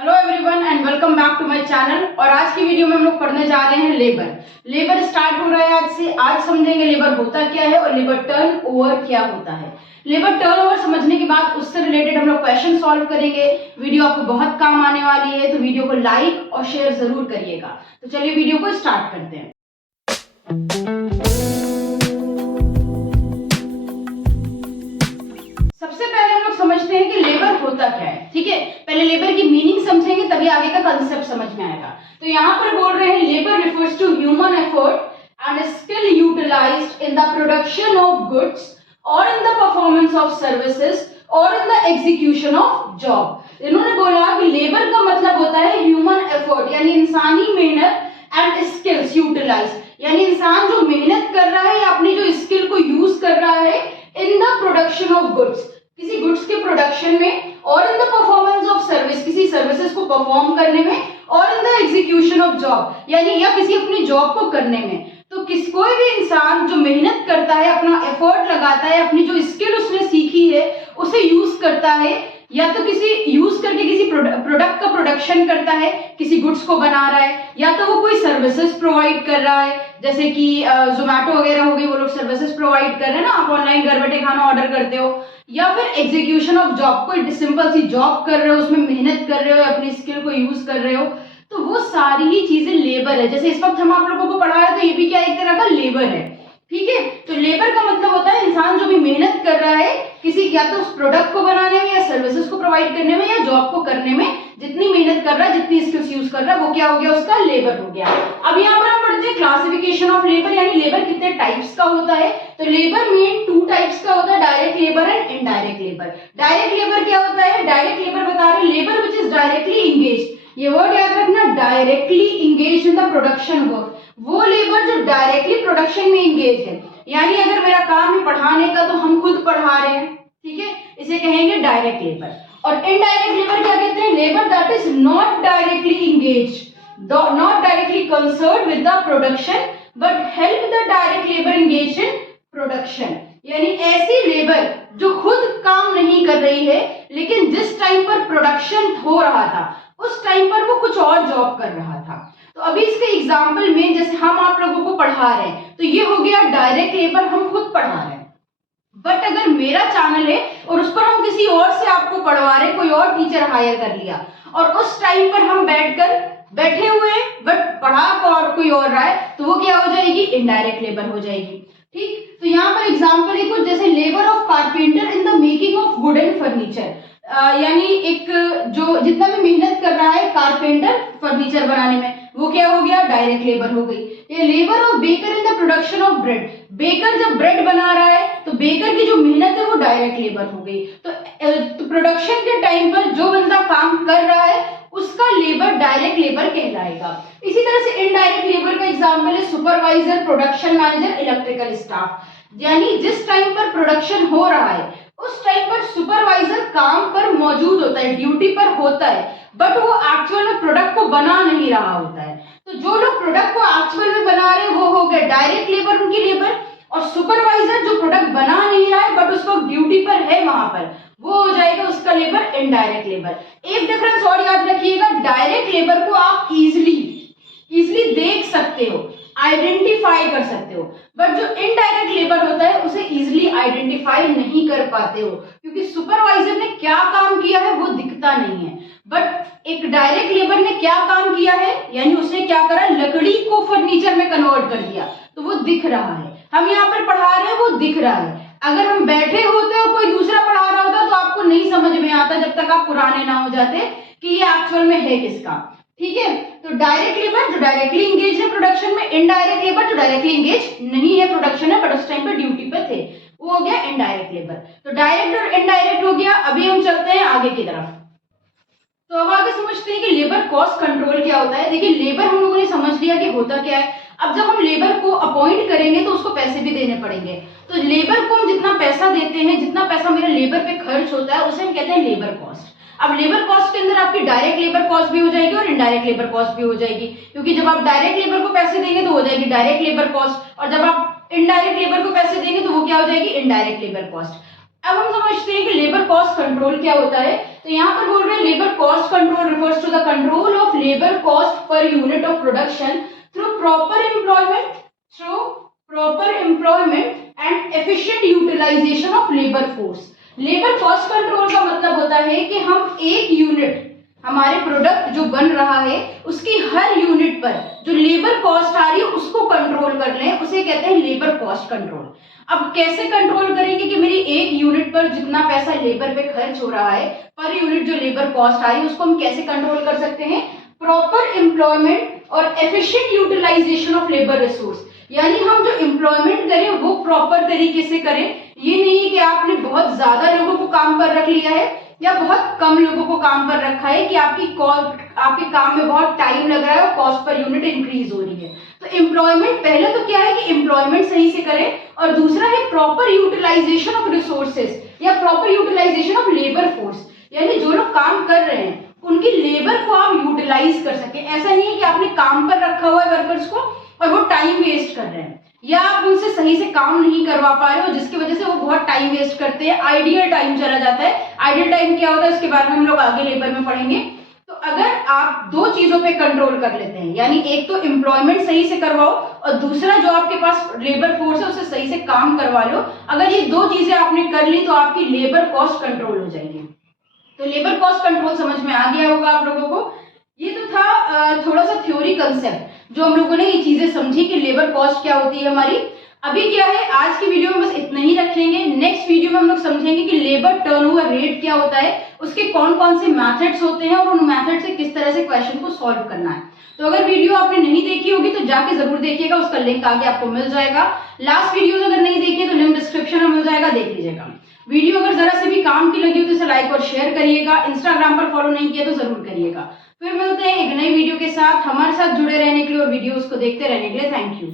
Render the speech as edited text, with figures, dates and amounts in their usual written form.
Hello everyone and welcome back to my channel. और आज की वीडियो में हम लोग पढ़ने जा रहे हैं लेबर स्टार्ट हो रहा है आज से। आज समझेंगे लेबर होता क्या है और लेबर टर्न ओवर क्या होता है। लेबर टर्न ओवर समझने के बाद उससे रिलेटेड हम लोग क्वेश्चन सॉल्व करेंगे। वीडियो आपको बहुत काम आने वाली है, तो वीडियो को लाइक और शेयर जरूर करिएगा। तो चलिए वीडियो को स्टार्ट करते हैं। सबसे पहले हम लोग समझते हैं कि लेबर होता क्या है। ठीक है, पहले लेबर की मीनिंग समझेंगे, तभी आगे का कंसेप्ट समझ में आएगा। तो यहाँ पर बोल रहे हैं labour refers to human effort and skill utilised in the production of goods और in the performance of services और in the execution of job. इन्होंने बोला कि लेबर का मतलब होता है ह्यूमन एफर्ट, यानी इंसानी मेहनत, एंड स्किल्स यूटिलाइज, यानी इंसान जो मेहनत कर रहा है या अपनी जो स्किल को यूज कर रहा है इन द प्रोडक्शन ऑफ गुड्स, किसी गुड्स के प्रोडक्शन में, और in the performance of service, किसी सर्विसेज को परफॉर्म करने में, और in the execution of job, यानी या किसी अपनी जॉब को करने में। तो कोई भी इंसान जो मेहनत करता है, अपना एफर्ट लगाता है, अपनी जो स्किल उसने सीखी है उसे यूज करता है, या तो किसी यूज करके किसी प्रोडक्ट का प्रोडक्शन करता है, किसी गुड्स को बना रहा है, या तो वो कोई सर्विसेज प्रोवाइड कर रहा है, जैसे कि जोमेटो वगैरह हो गई, वो लोग सर्विसेज प्रोवाइड कर रहे हैं ना, आप ऑनलाइन घर बैठे खाना ऑर्डर करते हो, या फिर एग्जीक्यूशन ऑफ जॉब, कोई सिंपल सी जॉब कर रहे हो, उसमें मेहनत कर रहे हो, अपनी स्किल को यूज कर रहे हो, तो वो सारी ही चीजें लेबर है। जैसे इस वक्त हम आप लोगों को पढ़ाया, तो ये भी क्या एक तरह का लेबर है। ठीक है, तो लेबर का मतलब होता है इंसान जो भी मेहनत कर रहा है किसी, या तो उस प्रोडक्ट को बनाने में, या सर्विसेज को प्रोवाइड करने में, या जॉब को करने में, जितनी मेहनत कर रहा है, जितनी स्किल्स यूज कर रहा है, वो क्या हो गया, उसका लेबर हो गया। अब यहाँ पर हम पढ़ते हैं क्लासिफिकेशन ऑफ लेबर, यानी लेबर कितने टाइप्स का होता है। तो लेबर मेन 2 टाइप्स का होता है, direct labour and indirect labour. Direct labour क्या होता है? डायरेक्ट लेबर बता रहे हैं labour which is directly engaged, ये वर्ड याद रखना, directly engage in the production work, वो लेबर जो डायरेक्टली प्रोडक्शन में इंगेज है। यानी अगर मेरा काम है पढ़ाने का, तो हम खुद पढ़ा रहे हैं, ठीक है, इसे कहेंगे डायरेक्ट लेबर। और इनडायरेक्ट लेबर क्या कहते हैं? Labour that is not directly engage, not directly concerned with the production but help the direct labour engage in production. यानी ऐसी लेबर जो खुद काम नहीं कर रही है, लेकिन जिस टाइम पर प्रोडक्शन हो रहा था उस टाइम पर वो कुछ और जॉब कर रहा था। तो अभी इसके एग्जाम्पल में जैसे हम आप लोगों को पढ़ा रहे हैं, तो ये हो गया डायरेक्ट लेबर, हम खुद पढ़ा रहे हैं। बट अगर मेरा चैनल है और उस पर हम किसी और से आपको पढ़वा रहे, कोई और टीचर हायर कर लिया, और उस टाइम पर हम बैठे हुए हैं बट पढ़ा और कोई और रहा है, तो वो क्या हो जाएगी? इनडायरेक्ट लेबर हो जाएगी। ठीक, तो यहाँ पर एग्जाम्पल है कुछ, जैसे labour of carpenter in the making of wooden furniture, यानी एक जो जितना भी मेहनत कर रहा है कारपेंटर फर्नीचर बनाने में, वो क्या हो गया? डायरेक्ट लेबर हो गई। ये labour of baker in the production of bread, baker जब ब्रेड बना रहा है तो बेकर की जो मेहनत है वो डायरेक्ट लेबर हो गई। तो प्रोडक्शन के टाइम पर जो बंदा काम कर रहा है उसका लेबर डायरेक्ट लेबर कहलाएगा। इसी तरह से इनडायरेक्ट लेबर का एग्जाम्पल है supervisor, production manager, electrical staff, यानी जिस टाइम पर प्रोडक्शन हो रहा है उस टाइम पर सुपरवाइजर काम पर मौजूद होता है, ड्यूटी पर होता है, बट वो एक्चुअल में प्रोडक्ट को बना नहीं रहा होता है। तो जो लोग प्रोडक्ट को एक्चुअल में बना रहे हैं वो हो गए डायरेक्ट लेबर, उनकी लेबर, और सुपरवाइजर जो प्रोडक्ट बना नहीं रहा है बट उस वक्त ड्यूटी पर है वहां पर, वो हो जाएगा उसका लेबर इनडायरेक्ट लेबर। एक डिफरेंस और याद रखिएगा, डायरेक्ट लेबर को आप इजिली देख सकते हो, आइडेंटिफाई कर सकते हो, बट जो इनडायरेक्ट लेबर होता है उसे इजिली आइडेंटिफाई नहीं कर पाते हो, क्योंकि सुपरवाइजर ने क्या काम किया है वो दिखता नहीं है, बट एक डायरेक्ट लेबर ने क्या काम किया है, यानी उसने क्या करा, लकड़ी को फर्नीचर में कन्वर्ट कर दिया, तो वो दिख रहा है। हम यहाँ पर पढ़ा रहे हैं, वो दिख रहा है। अगर हम बैठे होते और कोई दूसरा पढ़ा रहा होता तो आपको नहीं समझ में आता जब तक आप पुराने ना हो जाते कि ये एक्चुअल में है किसका। ठीक है, तो डायरेक्ट लेबर जो डायरेक्टली इंगेज है प्रोडक्शन में, इनडायरेक्ट लेबर जो डायरेक्टली इंगेज नहीं है प्रोडक्शन में बट उस टाइम पे ड्यूटी पे थे, वो हो गया इनडायरेक्ट लेबर। तो डायरेक्ट और इनडायरेक्ट हो गया। अभी हम चलते हैं आगे की तरफ। तो अब आगे समझते हैं कि लेबर कॉस्ट कंट्रोल क्या होता है। देखिए, लेबर हम लोगों ने समझ लिया कि होता क्या है। अब जब हम लेबर को अपॉइंट करेंगे तो उसको पैसे भी देने पड़ेंगे। तो लेबर को हम जितना पैसा देते हैं, जितना पैसा मेरा लेबर पे खर्च होता है, उसे हम कहते हैं लेबर कॉस्ट। अब लेबर कॉस्ट के अंदर आपकी डायरेक्ट लेबर कॉस्ट भी हो जाएगी और इनडायरेक्ट लेबर कॉस्ट भी हो जाएगी, क्योंकि जब आप डायरेक्ट लेबर को पैसे देंगे तो हो जाएगी डायरेक्ट लेबर कॉस्ट, और जब आप इनडायरेक्ट लेबर को पैसे देंगे तो वो क्या हो जाएगी? Indirect labour cost. अब हम समझते हैं कि लेबर कॉस्ट कंट्रोल क्या होता है। तो यहाँ पर बोल रहे हैं labour cost control refers to the control of labor cost per unit of production through proper employment and efficient utilization of labor force. Labour cost control का मतलब होता है कि हम एक यूनिट, हमारे प्रोडक्ट जो बन रहा है उसकी हर यूनिट पर जो लेबर कॉस्ट आ रही है उसको कंट्रोल कर लें, उसे कहते हैं लेबर कॉस्ट कंट्रोल। अब कैसे कंट्रोल करेंगे कि मेरी एक यूनिट पर जितना पैसा लेबर पे खर्च हो रहा है, पर यूनिट जो लेबर कॉस्ट आ रही है उसको हम कैसे कंट्रोल कर सकते हैं? प्रॉपर एम्प्लॉयमेंट और efficient utilization of labour resource, यानी हम जो एम्प्लॉयमेंट करें वो प्रॉपर तरीके से करें। ये नहीं है कि आपने बहुत ज्यादा लोगों को काम पर रख लिया है या बहुत कम लोगों को काम पर रखा है कि आपके काम में बहुत टाइम लग रहा है और कॉस्ट पर यूनिट इंक्रीज हो रही है। तो एम्प्लॉयमेंट पहले तो क्या है कि एम्प्लॉयमेंट सही से करें, और दूसरा है प्रॉपर यूटिलाइजेशन ऑफ रिसोर्सेज या proper utilization of labour force, यानी जो लोग काम कर रहे हैं उनकी लेबर को आप यूटिलाइज कर सके। ऐसा नहीं है कि आपने काम पर रखा हुआ है वर्कर्स को और वो टाइम वेस्ट कर रहे हैं, या आप उनसे सही से काम नहीं करवा पा रहे हो जिसकी वजह से वो बहुत टाइम वेस्ट करते हैं, आइडियल टाइम चला जाता है। आइडियल टाइम क्या होता है इसके बारे में हम लोग आगे लेबर में पढ़ेंगे। तो अगर आप दो चीजों पे कंट्रोल कर लेते हैं, यानी एक तो एम्प्लॉयमेंट सही से करवाओ और दूसरा जो आपके पास लेबर फोर्स है उसे सही से काम करवा लो, अगर ये दो चीजें आपने कर ली तो आपकी लेबर कॉस्ट कंट्रोल हो जाएगी। तो लेबर कॉस्ट कंट्रोल समझ में आ गया होगा आप लोगों को। ये तो था थोड़ा सा थ्योरी कंसेप्ट जो हम लोगों ने ये चीजें समझी कि लेबर कॉस्ट क्या होती है हमारी। अभी क्या है, आज की वीडियो में बस इतना ही रखेंगे। नेक्स्ट वीडियो में हम लोग समझेंगे कि लेबर टर्नओवर रेट क्या होता है, उसके कौन कौन से मेथड्स होते हैं और उन मेथड से किस तरह से क्वेश्चन को सॉल्व करना है। तो अगर वीडियो आपने नहीं देखी होगी तो जाके जरूर देखिएगा, उसका लिंक आगे आपको मिल जाएगा। लास्ट वीडियो अगर नहीं देखी तो लिंक डिस्क्रिप्शन में मिल जाएगा, देख लीजिएगा। वीडियो अगर जरा से भी काम की लगी हो तो इसे लाइक और शेयर करिएगा। इंस्टाग्राम पर फॉलो नहीं किया तो जरूर करिएगा। फिर मिलते हैं एक नई वीडियो के साथ। हमारे साथ जुड़े रहने के लिए और वीडियोस को देखते रहने के लिए थैंक यू।